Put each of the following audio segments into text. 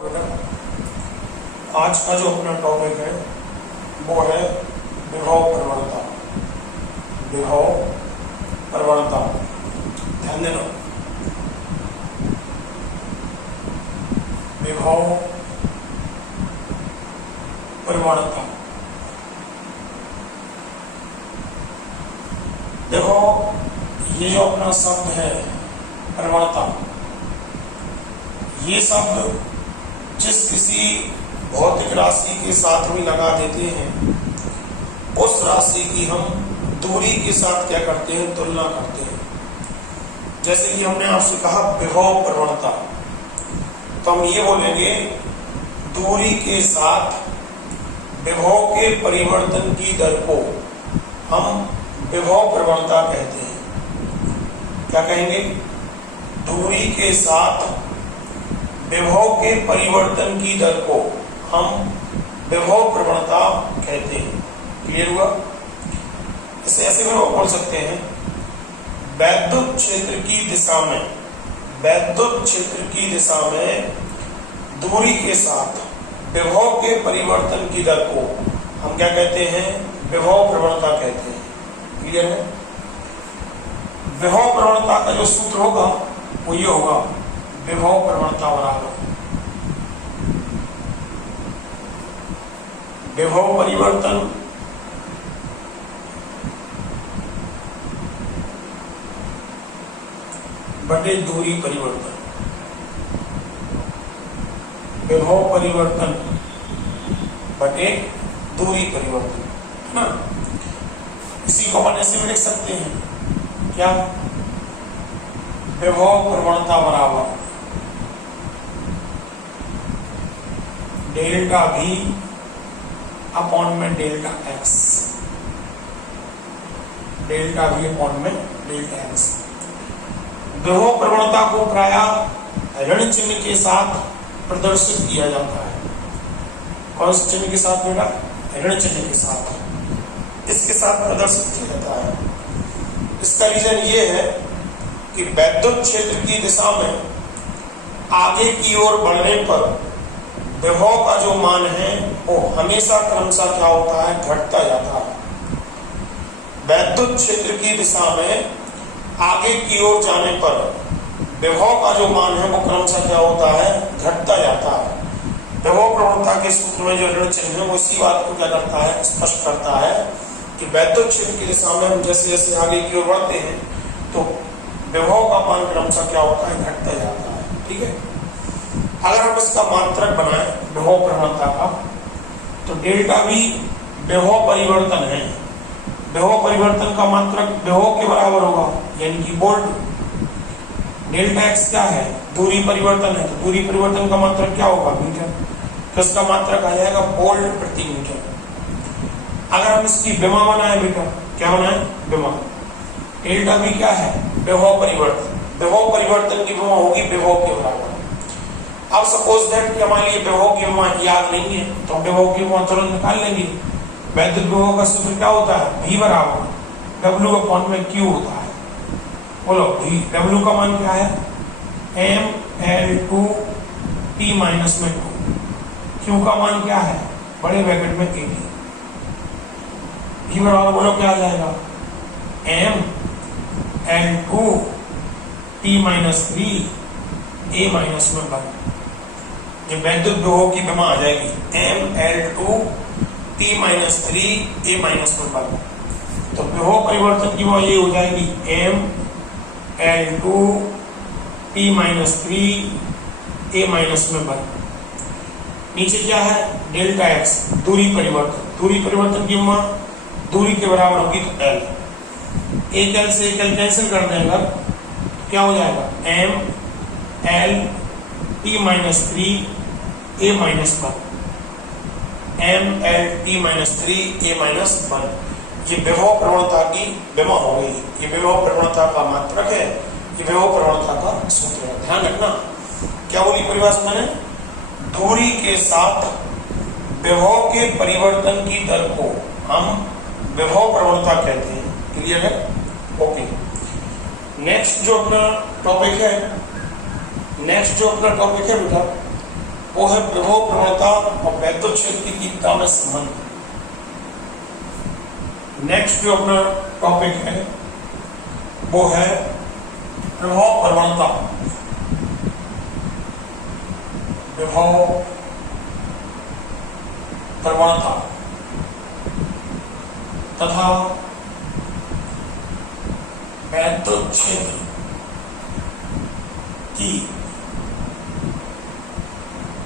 आज का जो अपना टॉपिक है वो है विभव प्रवणता। विभव प्रवणता, ध्यान देना। विभव प्रवणता, देखो ये जो अपना शब्द है प्रवणता, ये शब्द जिस किसी भौतिक राशि के साथ भी लगा देते हैं उस राशि की हम दूरी के साथ क्या करते हैं, तुलना करते हैं। जैसे कि हमने आपसे कहा विभव प्रवणता, तो हम ये बोलेंगे दूरी के साथ विभव के परिवर्तन की दर को हम विभव प्रवणता कहते हैं। क्या कहेंगे? दूरी के साथ विभव के परिवर्तन की दर को हम विभव प्रवणता कहते हैं। क्लियर हुआ? इसे ऐसे भी बोल सकते हैं, वैद्युत क्षेत्र की दिशा में, वैद्युत क्षेत्र की दिशा में दूरी के साथ विभव के परिवर्तन की दर को हम क्या कहते हैं? विभव प्रवणता कहते हैं। क्लियर है? विभव प्रवणता का जो सूत्र होगा वो ये होगा, विभव प्रवणता बराबर विभव परिवर्तन बटे दूरी परिवर्तन। विभव परिवर्तन बटे दूरी परिवर्तन, है ना? इसी को अपन ऐसे भी लिख सकते हैं, क्या? विभव प्रवणता बराबर डेल्टा V अपॉन में delta x, delta V upon में डेल्टा x। विभव प्रवणता को प्रायः ऋण चिन्ह के साथ प्रदर्शित किया जाता है। कौन से चिन्ह के साथ बेटा? ऋण चिन्ह के साथ, इसके साथ प्रदर्शित किया जाता है। इसका रीजन ये है कि वैद्युत क्षेत्र की दिशा में आगे की ओर बढ़ने पर विभव का जो मान है वो हमेशा क्रमशः क्या होता है? घटता जाता है। वैद्युत क्षेत्र की दिशा में आगे की ओर जाने पर विभव का जो मान है वो क्रमशः क्या होता है? घटता जाता है। विभव प्रवणता के सूत्र में जो ऋण चिन्ह है वो इसी बात को क्या करता है? स्पष्ट करता है कि वैद्युत क्षेत्र की दिशा में हम जैसे जैसे आगे की ओर बढ़ते हैं तो विभव का मान क्रमशः क्या होता है? घटता जाता है। ठीक है? अगर हम इसका मात्रक बनाएं विभव प्रवणता का, तो डेल्टा V विभव परिवर्तन है। विभव परिवर्तन का मात्रक विभव के बराबर होगा, यानी कि वोल्ट। डेल्टा x क्या है? दूरी परिवर्तन है, तो दूरी परिवर्तन का मात्रक क्या होगा? मीटर। तो इसका मात्रक आ जाएगा वोल्ट प्रति मीटर। अगर हम इसकी विमा बनाए बेटा, क्या बनाए? विमा। डेल्टा V क्या है? विभव परिवर्तन। विभव परिवर्तन की विमा होगी विभव के बराबर। अब सपोज दैट कि हमारे लिए विभव की विमा याद नहीं है तो विभव की विमा तुरंत निकाल लेंगे। वैद्युत विभव का सूत्र क्या होता है? V बराबर W अपॉन में Q होता है। बोलो V, W का मान क्या है? mL2 T माइनस में 2। Q का मान क्या है? बड़े ब्रैकेट में 80। V बराबर बोलो क्या आ जाएगा? mL2 T minus 3 A minus में 1। ये वैद्युत विभव की विमा आ जाएगी mL2 T minus 3 A minus में 1। तो विभव परिवर्तन की विमा ये हो जाएगी mL2 T minus 3 A minus में 1। नीचे क्या है? डेल्टा x, दूरी परिवर्तन। दूरी परिवर्तन की विमा दूरी के बराबर होगी तो L। एक L से एक L कैंसिल कर देंगे तो क्या हो जाएगा? mL T minus 3 A minus 1। mL T minus 3 A minus 1। ये विभव प्रवणता की विमा हो गई। ये विभव प्रवणता का मात्रक है, ये विभव प्रवणता का सूत्र है। ध्यान रखना, क्या बोली परिभाषा मैंने? दूरी के साथ विभव के परिवर्तन की दर को हम विभव प्रवणता कहते हैं। क्लियर है? ओके। नेक्स्ट जो अपना टॉपिक है बेटा, वो है प्रभाव प्रवणता और वैद्युत क्षेत्र की तीव्रता में संबंध। नेक्स्ट जो अपना टॉपिक है वो है प्रभाव प्रवणता, प्रभाव प्रवणता तथा वैद्युत क्षेत्र की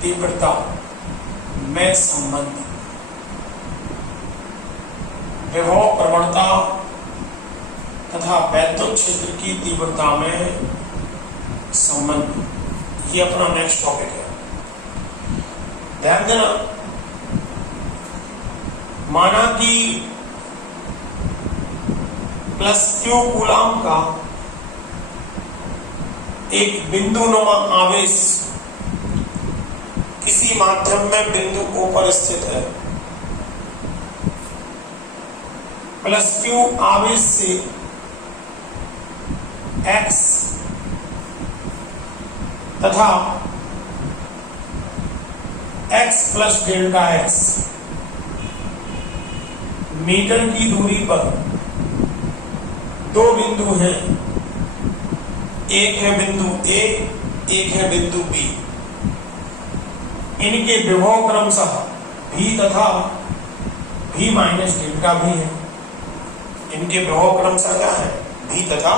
तीव्रता में संबंध। विभव प्रवणता तथा वैद्युत क्षेत्र की तीव्रता में संबंध, ये अपना नेक्स्ट टॉपिक है। ध्यान देना, माना कि प्लस क्यू कूलाम का एक बिंदुनुमा आवेश किसी माध्यम में बिंदु O पर स्थित है। प्लस क्यू आवेश से x तथा x plus delta x metre की दूरी पर दो बिंदु हैं, एक है बिंदु A, एक है बिंदु B। इनके विभव क्रमशः V तथा V माइनस डेल्टा V है। इनके विभव क्रमशः क्या है? V तथा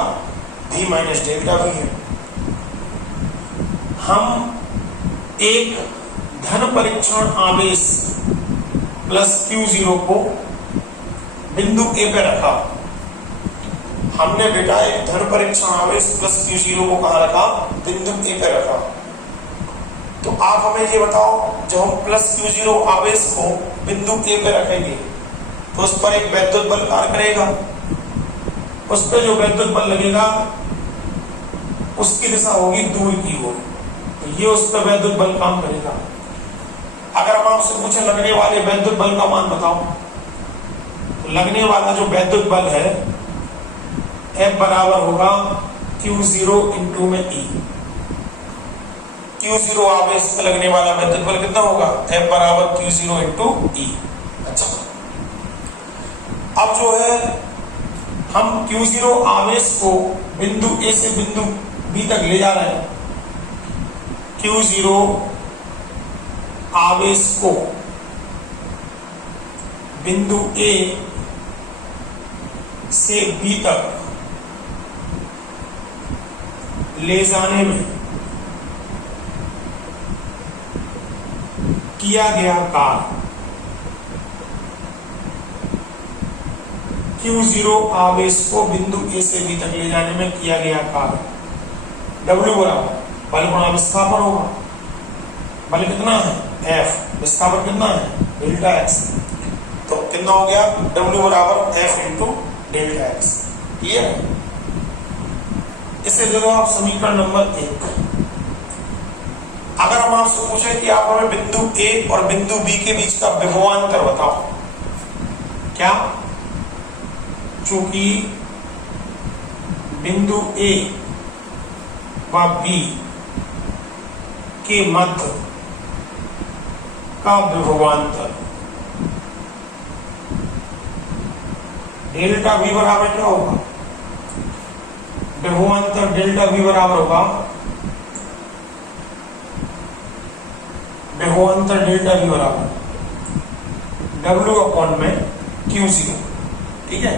V माइनस डेल्टा V है। हम एक धन परीक्षण आवेश प्लस Q0 को बिंदु A पे रखा। हमने बेटा एक धन परीक्षण आवेश प्लस Q0 को कहाँ रखा? बिंदु A पे रखा। तो आप हमें ये बताओ, जब हम प्लस Q0 आवेश को बिंदु A पे रखेंगे तो उस पर एक वैद्युत बल कार्य करेगा। उस पर जो वैद्युत बल लगेगा उसकी दिशा होगी दूर की ओर, तो ये उस पर वैद्युत बल काम करेगा। अगर हम आपसे पूछे लगने वाले वैद्युत बल का मान बताओ, तो लगने वाला जो वैद्युत बल है F बराबर होगा Q0 इंटू में E। Q0 आवेश पे लगने वाला वैद्युत बल कितना होगा? F बराबर Q0 इंटू E। अच्छा, अब जो है हम Q0 आवेश को बिंदु A से बिंदु B तक ले जा रहे हैं। Q0 आवेश को बिंदु A से B तक ले जाने में किया गया कार्य Q0 आवेश को बिंदु A से B तक ले जाने में किया गया कार्य W बराबर बल गुणा विस्थापन होगा। बल कितना है? F। विस्थापन कितना है? Delta x। तो कितना हो गया? W बराबर F into delta x। Clear है? इसे दे दो आप समीकरण नंबर 1। अगर हम आपसे पूछे कि आप हमें बिंदु A और बिंदु B के बीच का विभवांतर बताओ, क्या? चूंकि बिंदु A व B के मध्य का विभवांतर डेल्टा V बराबर क्या होगा? विभवांतर डेल्टा V बराबर होगा, विभवांतर डेल्टा V बराबर W अपॉन में Q0। ठीक है,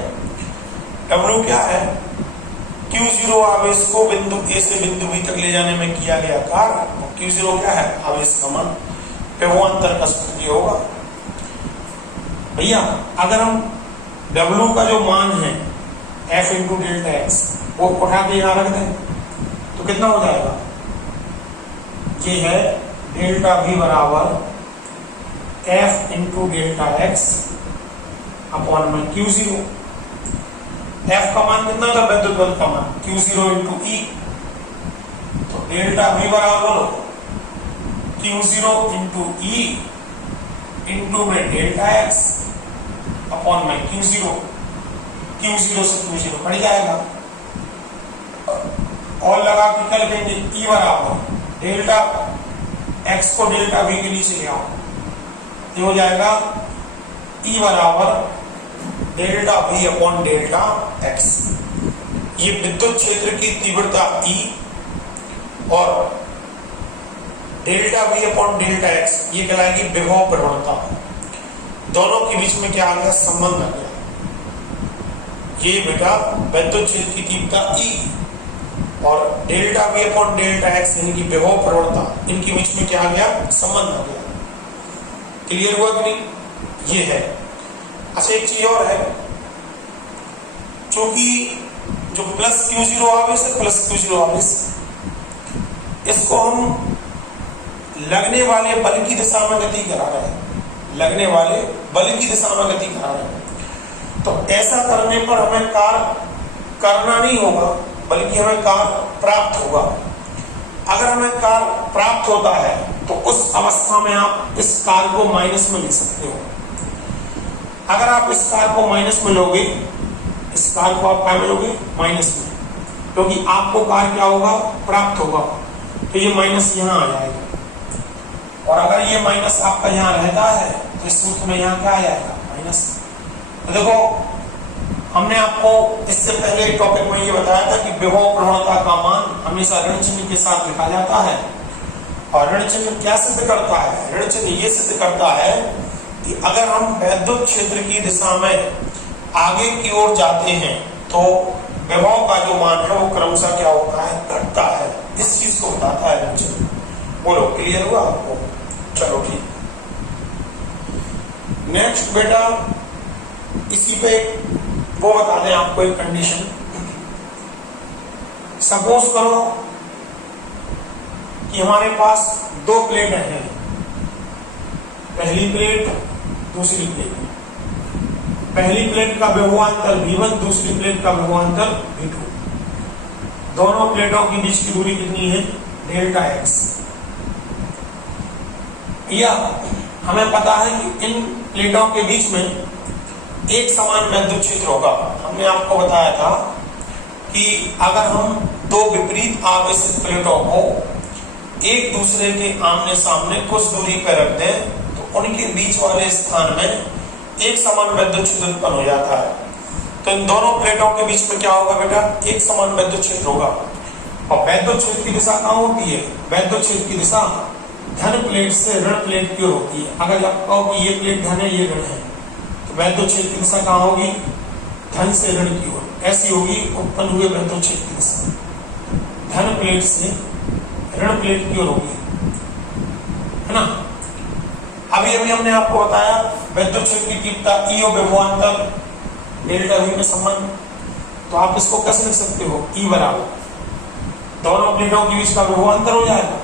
W क्या है? Q0 आवेश को बिंदु A से बिंदु B तक ले जाने में किया गया कार्य। Q0 क्या है? आवेश का मान। विभवांतर का सूत्र ये होगा। भैया अगर हम W का जो मान है F इंटू डेल्टा एक्स वो उठा के यहाँ रख दें तो कितना हो जाएगा? ये है डेल्टा V बराबर F into delta x upon में Q0। F का मान कितना था? वैद्युत बल का मान Q0 इंटू E। तो डेल्टा V बराबर Q0 इंटू E इंटू में डेल्टा एक्स अपॉन में Q0। Q0 से Q0 कट जाएगा और लगा के कल देंगे E बराबर डेल्टा x को डेल्टा v के नीचे ले आओ, ये हो जाएगा E बराबर delta v upon delta x। ये विद्युत क्षेत्र की तीव्रता E और delta v upon delta x ये कहलाएगी विभव प्रवणता। दोनों के बीच में क्या आ गया, संबंध आ गया। ये बेटा विद्युत क्षेत्र की तीव्रता E और delta v upon delta x यानी कि विभव प्रवणता, इनके बीच में क्या आ गया, संबंध आ गया। क्लियर हुआ कि नहीं? ये है। अच्छा एक चीज और है, चूंकि जो प्लस Q0 आवेश है, प्लस Q0 आवेश, इसको हम लगने वाले बल की दिशा में गति करा रहे हैं, लगने वाले बल की दिशा में गति करा रहे हैं। तो ऐसा करने पर हमें कार्य करना नहीं होगा, बल्कि हमें कार्य प्राप्त होगा। अगर हमें कार्य प्राप्त होता है तो उस अवस्था में आप इस कार्य को माइनस में ले सकते हो। अगर आप इस कार्य को माइनस में लोगे, इस कार्य को आप क्या में लोगे, माइनस में, क्योंकि आपको कार्य क्या होगा, प्राप्त होगा। तो ये माइनस यहाँ आ जाएगा, और अगर ये माइनस आपका यहाँ रहता है तो इस सूत्र में यहाँ क्या आ जाएगा, माइनस। तो देखो हमने आपको इससे पहले टॉपिक में ये बताया था कि विभव प्रवणता का मान हमेशा ऋण चिन्ह के साथ लिखा जाता है। और ऋण चिन्ह क्या सिद्ध करता है, ऋण चिन्ह ये सिद्ध करता है कि अगर हम विद्युत क्षेत्र की दिशा में आगे की ओर जाते हैं तो विभव का जो मान है वो क्रमशः क्या होता है, घटता है। इस चीज को बताता है ऋण चिन्ह। बोलो क्लियर हुआ आपको? चलो ठीक। नेक्स्ट बेटा इसी पे वो बता दें आपको एक कंडीशन। सपोज करो कि हमारे पास दो प्लेट हैं, पहली प्लेट दूसरी प्लेट। पहली प्लेट का विभवांतर V1, दूसरी प्लेट का विभवांतर V2। दोनों प्लेटों के बीच की दूरी कितनी है, डेल्टा x। या हमें पता है कि इन प्लेटों के बीच में एक समान विद्युत क्षेत्र होगा। हमने आपको बताया था कि अगर हम दो विपरीत आवेशित प्लेटों को एक दूसरे के आमने सामने कुछ दूरी पर रख दें तो उनके बीच वाले स्थान में एक समान विद्युत क्षेत्र उत्पन्न हो जाता है। तो इन दोनों प्लेटों के बीच में क्या होगा बेटा, एक समान विद्युत क्षेत्र होगा। और विद्युत क्षेत्र की दिशा कहाँ होती है, विद्युत क्षेत्र की दिशा धन प्लेट से ऋण प्लेट की ओर होती है। अगर आप कहो कि ये प्लेट धन है, ये ऋण है, तो विद्युत क्षेत्र की दिशा कहाँ होगी, धन से ऋण की ओर। ऐसी होगी उत्पन्न हुए विद्युत क्षेत्र की दिशा, धन प्लेट से ऋण प्लेट की ओर होगी, है ना। अभी हमने आपको बताया विद्युत क्षेत्र की तीव्रता E और विभवांतर डेल्टा V में संबंध। तो आप इसको कैसे लिख सकते हो, E बराबर दोनों प्लेटों के बीच का विभवांतर हो जाएगा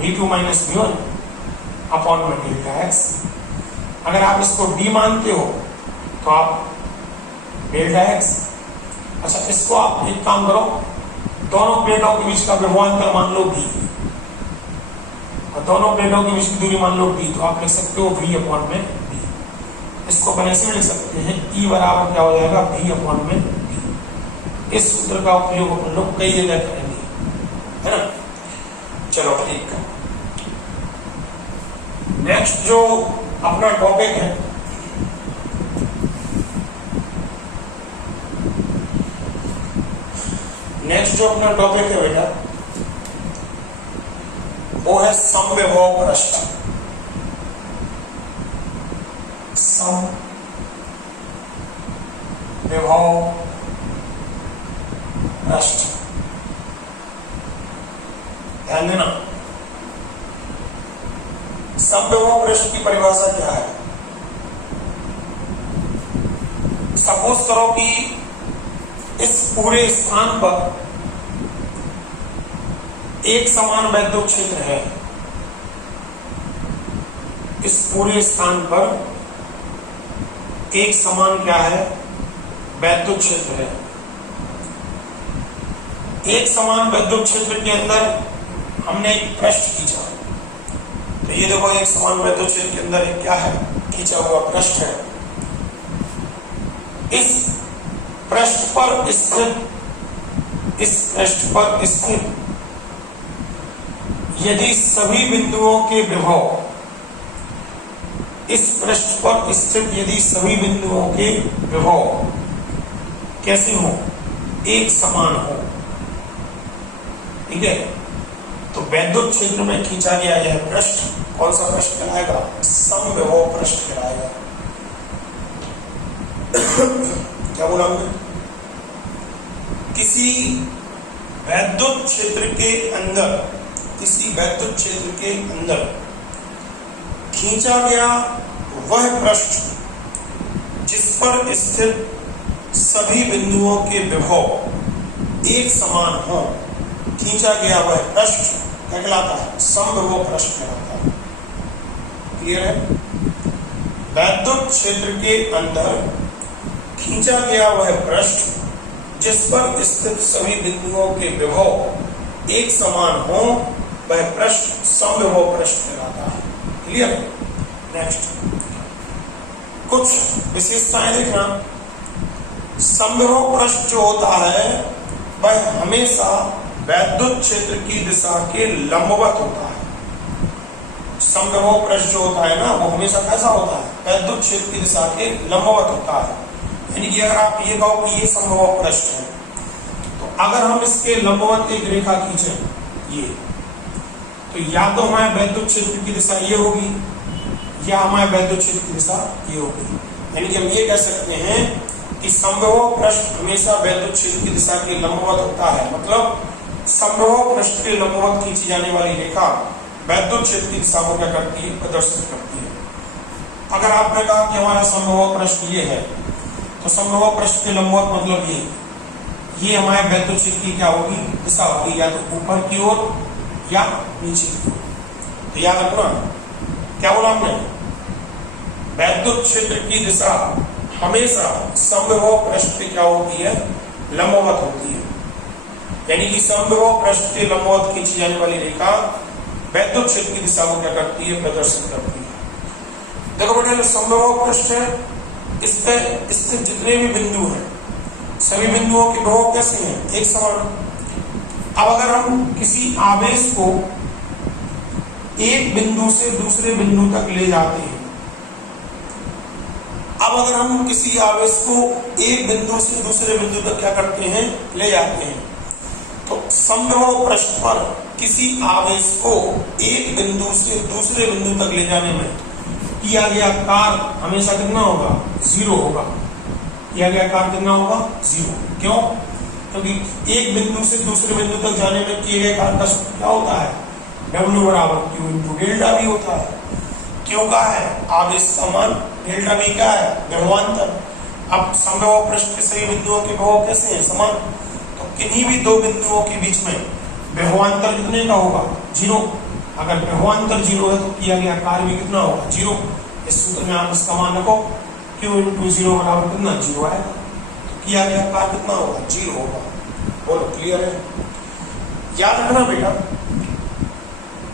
V2 माइनस V1 अपॉन में डेल्टा x। अगर आप इसको D मानते हो तो आप डेल्टा x। अच्छा इसको आप एक काम करो, दोनों प्लेटों के बीच का विभवांतर मान लो V और दोनों प्लेटों के बीच की दूरी मान लो D। तो आप लिख सकते हो V अपॉन में D। इसको अपन ऐसे भी लिख सकते हैं, E बराबर क्या हो जाएगा, V अपॉन में D। इस सूत्र का उपयोग अपन लोग कई जगह करेंगे, है ना। चलो ठीक है। नेक्स्ट जो अपना टॉपिक है, नेक्स्ट जो अपना टॉपिक है बेटा वो है समविभव पृष्ठ। समविभव पृष्ठ, ध्यान देना। समविभव पृष्ठ की परिभाषा क्या है। सपोज करो कि इस पूरे स्थान पर एक समान विद्युत क्षेत्र है, इस पूरे स्थान पर एक समान क्या है, विद्युत क्षेत्र है। एक समान विद्युत क्षेत्र के अंदर हमने एक पृष्ठ खींचा। तो ये देखो एक समान विद्युत क्षेत्र के अंदर एक क्या है, खींचा हुआ पृष्ठ है। इस पृष्ठ पर स्थित यदि सभी बिंदुओं के विभव इस पृष्ठ पर स्थित यदि सभी बिंदुओं के विभव कैसे हो, एक समान हो, ठीक है, तो वैद्युत क्षेत्र में खींचा गया यह पृष्ठ कौन सा पृष्ठ कहलाएगा, समविभव पृष्ठ कहलाएगा। क्या बोला हमने, किसी वैद्युत क्षेत्र के अंदर, किसी वैद्युत क्षेत्र के अंदर खींचा गया वह पृष्ठ जिस पर स्थित सभी बिंदुओं के विभव एक समान हो, खींचा गया वह पृष्ठ क्या कहलाता है, समविभव पृष्ठ कहलाता है। क्लियर है। वैद्युत क्षेत्र के अंदर खींचा गया वह पृष्ठ जिस पर स्थित सभी बिंदुओं के विभव एक समान हो, वह पृष्ठ समविभव पृष्ठ कहलाता है। क्लियर। नेक्स्ट कुछ विशेषताएं देखना। समविभव पृष्ठ जो होता है वह हमेशा वैद्युत क्षेत्र की दिशा के लंबवत होता है। समविभव पृष्ठ जो होता है ना, वो हमेशा कैसा होता है, वैद्युत क्षेत्र की दिशा के लंबवत होता है। यानी कि अगर आप ये कहो कि ये समविभव पृष्ठ है, तो अगर हम इसके लंबवत एक रेखा खींचे ये, तो या तो हमारे वैद्युत क्षेत्र की दिशा ये होगी या हमारे वैद्युत क्षेत्र की दिशा ये होगी। यानी कि हम ये कह सकते हैं कि समविभव पृष्ठ हमेशा वैद्युत क्षेत्र की दिशा के लंबवत होता है। मतलब समविभव पृष्ठ के लंबवत खींची जाने वाली रेखा वैद्युत क्षेत्र की दिशा को क्या करती है, प्रदर्शित करती है। अगर आपने कहा कि हमारा समविभव पृष्ठ ये है, तो समविभव पृष्ठ के लंबवत मतलब ये हमारे वैद्युत क्षेत्र की क्या होगी, दिशा होगी, या तो ऊपर की ओर या नीचे की ओर। तो याद रखना क्या बोला हमने, वैद्युत क्षेत्र की दिशा हमेशा समविभव पृष्ठ पे क्या होती है, लंबवत होती है। यानी कि समविभव पृष्ठ के लंबवत खींची जाने वाली रेखा वैद्युत क्षेत्र की दिशा को क्या करती है, प्रदर्शित करती है। देखो बेटा, जो समविभव पृष्ठ है, इस पे स्थित जितने भी बिंदु हैं, सभी बिंदुओं के विभव कैसे हैं, एक समान। अब अगर हम किसी आवेश को एक बिंदु से दूसरे बिंदु तक ले जाते हैं, अब अगर हम किसी आवेश को एक बिंदु से दूसरे बिंदु तक क्या करते हैं, ले जाते हैं, तो समविभव पृष्ठ पर किसी आवेश को एक बिंदु से दूसरे बिंदु तक ले जाने में किया गया कार्य हमेशा कितना होगा, जीरो होगा। किया गया कार्य कितना होगा, जीरो। क्यों? क्योंकि एक बिंदु से दूसरे बिंदु तक जाने में किए गए कार्य का सूत्र क्या होता है, W बराबर Q इंटू डेल्टा V होता है। क्यों का है, आवेश का मान, डेल्टा V क्या है, विभवांतर। अब समविभव पृष्ठ के सभी बिंदुओं के विभव कैसे हैं, समान। तो किन्हीं भी दो बिंदुओं के बीच में विभवांतर कितने का होगा, जीरो। अगर विभवांतर जीरो है तो किया गया कार्य भी कितना होगा, जीरो। इस सूत्र में आप इसका मान रखो, Q इंटू जीरो बराबर कितना, जीरो आएगा। तो किया गया कार्य कितना होगा, जीरो होगा। बोलो क्लियर है। याद रखना बेटा,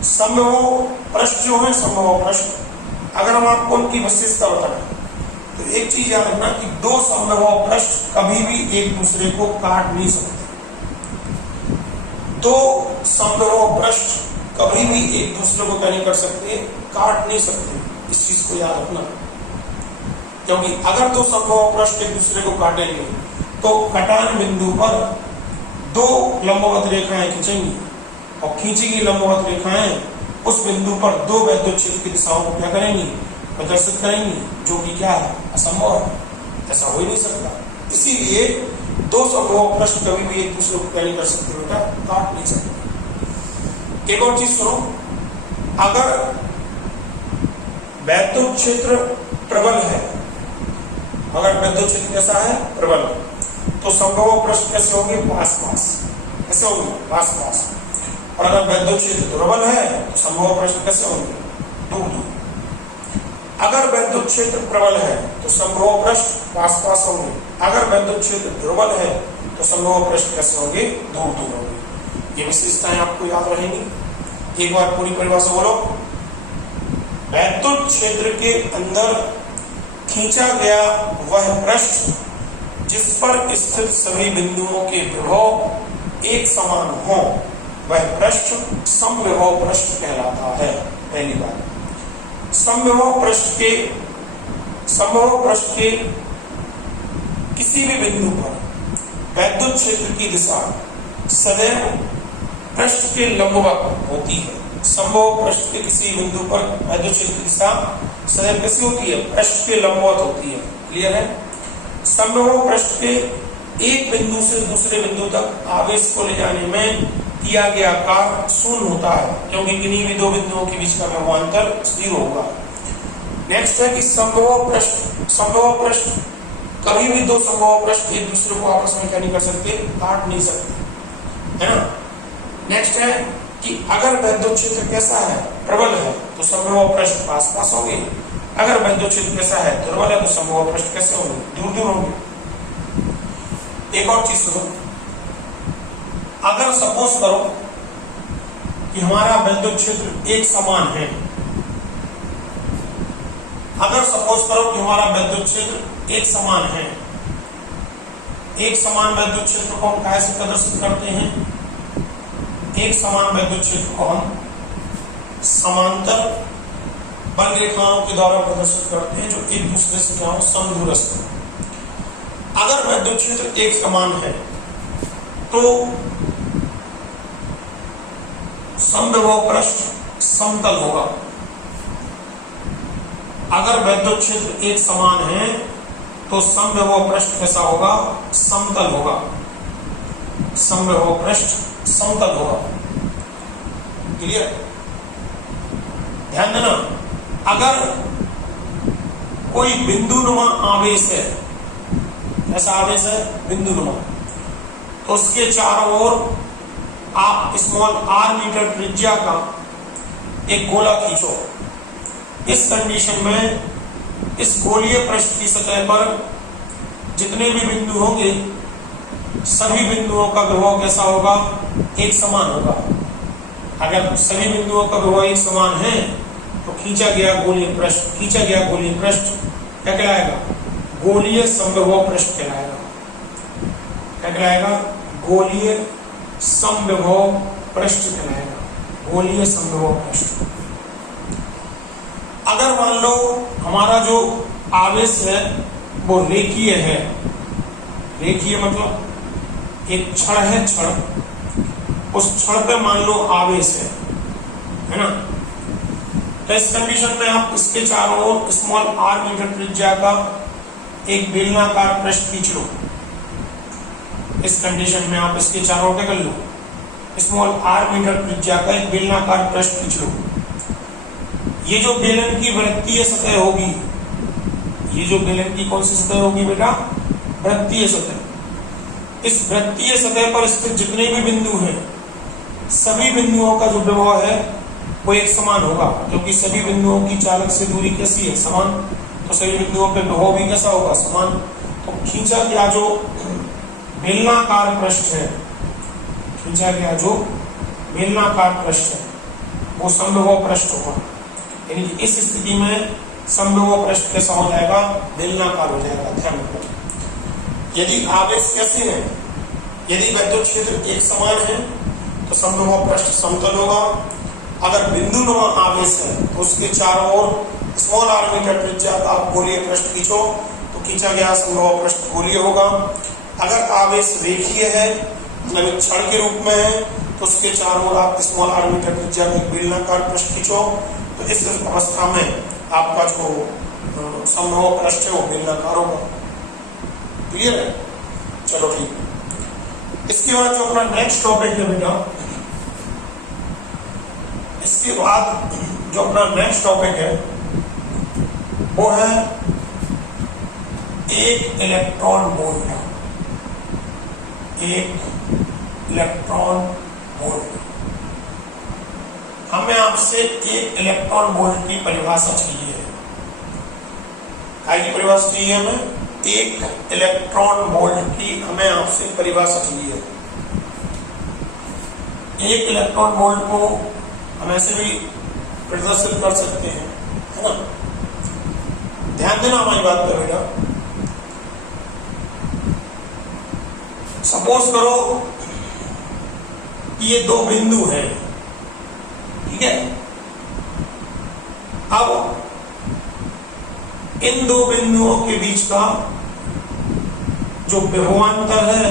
समविभव पृष्ठ जो है, समविभव पृष्ठ, अगर हम आपको उनकी विशेषता बताएं तो एक चीज याद रखना कि दो समविभव पृष्ठ कभी भी एक दूसरे को काट नहीं सकते। दो समविभव पृष्ठ कभी भी एक दूसरे को क्या नहीं कर सकते, काट नहीं सकते। इस चीज को याद रखना, क्योंकि अगर दो समविभव पृष्ठ एक दूसरे को काटेंगे तो कटान बिंदु पर दो लंबवत रेखाएं खींचेंगी, और खींची गई लंबवत रेखाएं उस बिंदु पर दो वैद्युत क्षेत्र की दिशाओं को क्या करेंगी, प्रदर्शित करेंगी, जो कि क्या है, असंभव है। ऐसा हो ही नहीं सकता। इसीलिए दो समविभव पृष्ठ कभी भी एक दूसरे को क्या नहीं कर सकते बेटा, काट नहीं सकते। एक और चीज सुनो, अगर वैद्युत क्षेत्र प्रबल है, अगर वैद्युत क्षेत्र कैसा है, प्रबल, तो समविभव पृष्ठ कैसे होंगे, पास पास। कैसे होंगे, पास पास। और अगर वैद्युत क्षेत्र दुर्बल है तो समविभव पृष्ठ कैसे होंगे, दूर दूर। अगर वैद्युत क्षेत्र प्रबल है तो समविभव पृष्ठ पास पास होंगे, अगर वैद्युत क्षेत्र दुर्बल है तो समविभव पृष्ठ कैसे होंगे, दूर दूर होंगे। ये विशेषताएं आपको याद रहेंगी। एक बार पूरी परिभाषा बोलो। वैद्युत क्षेत्र के अंदर खींचा गया वह पृष्ठ जिस पर स्थित सभी बिंदुओं के विभव एक समान हो, वह पृष्ठ समविभव पृष्ठ कहलाता है। पहली बात, समविभव पृष्ठ के किसी भी बिंदु पर वैद्युत क्षेत्र की दिशा सदैव पृष्ठ के लंबवत होती है। समविभव पृष्ठ के किसी बिंदु पर वैद्युत क्षेत्र की दिशा सदैव कैसी होती है? पृष्ठ के लंबवत होती है। क्लियर है? समविभव पृष्ठ के एक बिंदु से दूसरे बिंदु तक आवेश को ले जाने में किया गया कार्य शून्य होता है, क्योंकि किन्हीं भी दो बिंदुओं के बीच का व्यवहार 0 होगा। नेक्स्ट है कि समविभव पृष्ठ कभी भी दो समविभव पृष्ठ एक दूसरे को आपस में क्या नहीं कर सकते? काट नहीं सकते, है ना। नेक्स्ट है कि अगर वैद्युत क्षेत्र कैसा है? प्रबल है, तो समविभव पृष्ठ पास पास होंगे। अगर वैद्युत क्षेत्र कैसा है? दुर्बल है, तो समविभव पृष्ठ कैसे होंगे? दूर दूर होंगे। एक और चीज सुनो, अगर सपोज करो कि हमारा वैद्युत क्षेत्र एक समान है, अगर सपोज करो कि हमारा वैद्युत क्षेत्र एक समान है, एक समान वैद्युत क्षेत्र को हम कैसे प्रदर्शित करते हैं? एक समान वैद्युत क्षेत्र को हम समांतर बल रेखाओं के द्वारा प्रदर्शित करते हैं, जो एक दूसरे से क्या हो? समदूरस्थ। अगर वैद्युत क्षेत्र एक समान है तो समविभव पृष्ठ समतल होगा। अगर वैद्युत क्षेत्र एक समान है तो समविभव पृष्ठ कैसा होगा? समतल होगा। समविभव पृष्ठ समतल होगा। क्लियर? ध्यान देना, अगर कोई बिंदुनुमा आवेश है, ऐसा आवेश है बिंदुनुमा, तो उसके चारों ओर आप स्मॉल r मीटर त्रिज्या का एक गोला खींचो। इस कंडीशन में इस गोलीय पृष्ठ की सतह पर जितने भी बिंदु होंगे, सभी बिंदुओं का विभव कैसा होगा? एक समान होगा। अगर सभी बिंदुओं का विभव एक समान है तो खींचा गया गोलीय पृष्ठ क्या कहलाएगा? गोलीय समविभव पृष्ठ कहलाएगा। क्या कहलाएगा? गोलीय समविभव पृष्ठ कहलाएगा। गोलीय समविभव पृष्ठ। अगर मान लो हमारा जो आवेश है वो रेखीय है, रेखीय मतलब एक छड़ है, छड़, उस छड़ पे मान लो आवेश है ना। तो इस कंडीशन में आप इसके चारों ओर स्मॉल r मीटर त्रिज्या का एक बेलनाकार पृष्ठ खींच लो। इस कंडीशन में आप इसके चारों ओर कर लो, स्मॉल r मीटर त्रिज्या का एक बेलनाकार पृष्ठ खींच लो। ये जो बेलन की वृत्तीय सतह होगी, ये जो बेलन की कौन सी सतह होगी बेटा? वृत्तीय सतह। इस वृत्तीय सतह पर स्थित जितने भी बिंदु हैं, सभी बिंदुओं का जो विभव है वो एक समान होगा, क्योंकि सभी बिंदुओं की चालक से दूरी कैसी है? समान। तो सभी बिंदुओं पे विभव भी कैसा होगा? समान। तो खींचा गया जो बेलनाकार पृष्ठ है, खींचा गया जो बेलनाकार पृष्ठ है वो समविभव पृष्ठ होगा। यानी कि इस स्थिति में समविभव पृष्ठ कैसा हो जाएगा? बेलनाकार हो जाएगा। ध्यान रखो, यदि आवेश कैसे है, यदि वैद्युत क्षेत्र एक समान है तो समविभव पृष्ठ समतल होगा। अगर बिंदुनुमा आवेश है तो उसके चारों ओर स्मॉल r मीटर त्रिज्या का आप गोलीय पृष्ठ खींचो तो खींचा गया समविभव पृष्ठ गोलीय होगा। अगर आवेश रेखीय है, मतलब एक छड़ के रूप में है, तो उसके चारों ओर आप स्मॉल r मीटर त्रिज्या का एक बेलनाकार पृष्ठ खींचो, तो इस अवस्था में आपका जो समविभव पृष्ठ है वो बेलनाकार होगा। क्लियर है? चलो ठीक। इसके बाद जो अपना नेक्स्ट टॉपिक है बेटा, इसके बाद जो अपना नेक्स्ट टॉपिक है वो है एक इलेक्ट्रॉन वोल्ट। एक इलेक्ट्रॉन वोल्ट। हमें आपसे एक इलेक्ट्रॉन वोल्ट की परिभाषा चाहिए। क्या की परिभाषा चाहिए हमें? एक इलेक्ट्रॉन वोल्ट की हमें आपसे परिभाषा चाहिए। एक इलेक्ट्रॉन वोल्ट को हम ऐसे भी प्रदर्शित कर सकते हैं, है ना। ध्यान देना हमारी बात पर बेटा। सपोज करो कि ये दो बिंदु हैं, ठीक है। अब इन दो बिंदुओं के बीच का जो विभवांतर है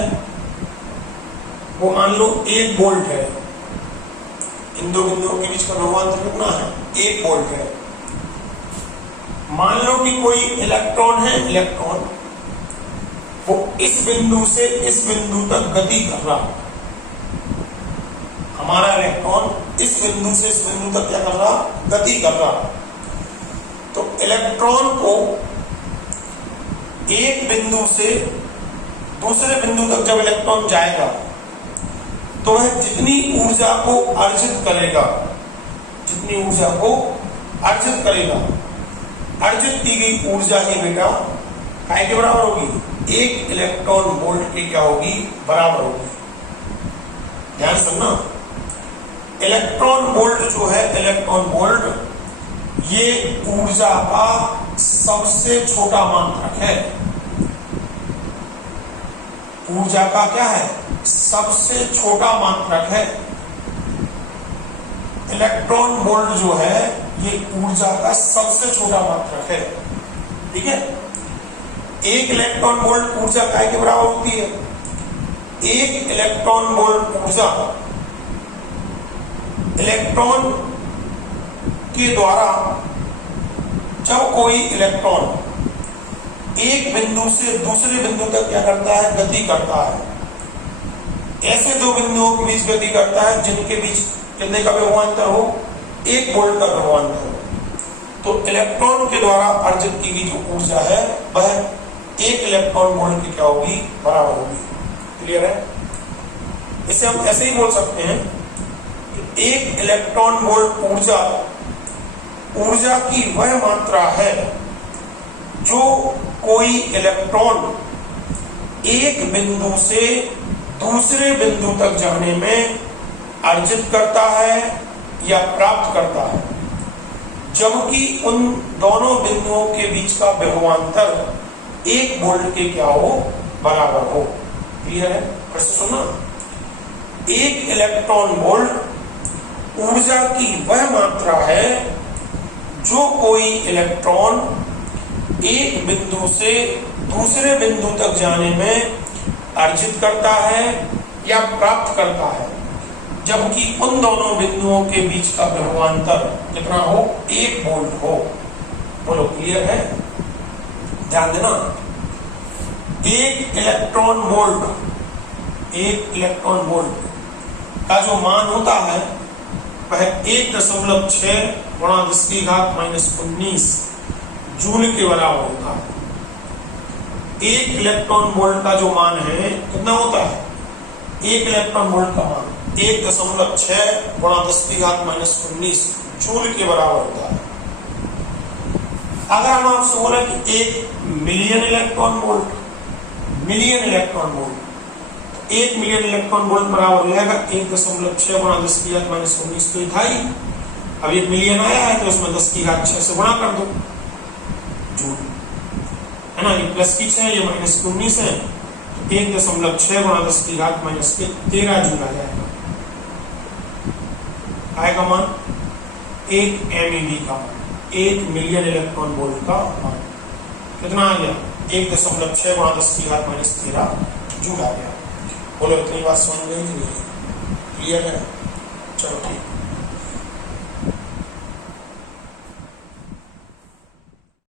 वो मान लो 1 वोल्ट है। इन दो बिंदुओं के बीच का विभवांतर कितना है? 1 वोल्ट है। मान लो कि कोई इलेक्ट्रॉन है, इलेक्ट्रॉन वो इस बिंदु से इस बिंदु तक गति कर रहा है। हमारा इलेक्ट्रॉन इस बिंदु से इस बिंदु तक क्या कर रहा? गति कर रहा है। तो इलेक्ट्रॉन को एक बिंदु से दूसरे बिंदु तक जब इलेक्ट्रॉन जाएगा तो वह जितनी ऊर्जा को अर्जित करेगा, जितनी ऊर्जा को अर्जित करेगा, अर्जित की गई ऊर्जा ही बेटा काय के बराबर होगी? 1 इलेक्ट्रॉन वोल्ट के क्या होगी? बराबर होगी। ध्यान सुनना, इलेक्ट्रॉन वोल्ट जो है, इलेक्ट्रॉन वोल्ट ये ऊर्जा का सबसे छोटा मात्रक है। ऊर्जा का क्या है? सबसे छोटा मात्रक है। इलेक्ट्रॉन वोल्ट जो है ये ऊर्जा का सबसे छोटा मात्रक है, ठीक है। 1 इलेक्ट्रॉन वोल्ट ऊर्जा काय के बराबर होती है? 1 इलेक्ट्रॉन वोल्ट ऊर्जा इलेक्ट्रॉन के द्वारा जब कोई इलेक्ट्रॉन एक बिंदु से दूसरे बिंदु तक क्या करता है? गति करता है। ऐसे दो बिंदुओं के बीच गति करता है जिनके बीच कितने का विभवांतर हो? 1 वोल्ट का विभवांतर हो। तो इलेक्ट्रॉन के द्वारा अर्जित की गई जो ऊर्जा है वह 1 इलेक्ट्रॉन वोल्ट की क्या होगी? बराबर होगी। क्लियर है? इसे हम ऐसे ही बोल सकते हैं कि 1 इलेक्ट्रॉन वोल्ट ऊर्जा की वह मात्रा है जो कोई इलेक्ट्रॉन एक बिंदु से दूसरे बिंदु तक जाने में अर्जित करता है या प्राप्त करता है, जबकि उन दोनों बिंदुओं के बीच का विभवांतर 1 वोल्ट के क्या हो? बराबर हो। क्लियर है? फिर से सुनना, 1 इलेक्ट्रॉन वोल्ट ऊर्जा की वह मात्रा है जो कोई इलेक्ट्रॉन एक बिंदु से दूसरे बिंदु तक जाने में अर्जित करता है या प्राप्त करता है, जबकि उन दोनों बिंदुओं के बीच का विभवांतर कितना हो? 1 वोल्ट हो। बोलो, क्लियर है? ध्यान देना, 1 इलेक्ट्रॉन वोल्ट का जो मान होता है वह 1.6 गुणा 10⁻⁻19 जूल के बराबर होता है। 1 इलेक्ट्रॉन वोल्ट का जो मान है कितना होता है? 1 इलेक्ट्रॉन वोल्ट का मान 1.6 गुणा 10⁻⁻19 जूल के बराबर होता है। अगर हम आपसे बोला कि 1 million electron volt, 1 million electron volt बराबर हो जाएगा 1.6 गुणा 10⁻⁻19 तो था ही। अब 1 मिलियन आया है तो उसमें 10⁻6 से गुणा कर दो, जूल है ना। ये प्लस की 6 ये माइनस की 19 है, 1.6 गुणा 10⁻⁻13 जूल आ जाएगा। आएगा मान 1 MeV का मान, 1 मिलियन इलेक्ट्रॉन वोल्ट का मान कितना आ गया? 1.6 गुणा 10⁻13 जूल आ गया। बोलो, इतनी बात समझ गई कि नहीं? क्लियर है? चलो ठीक।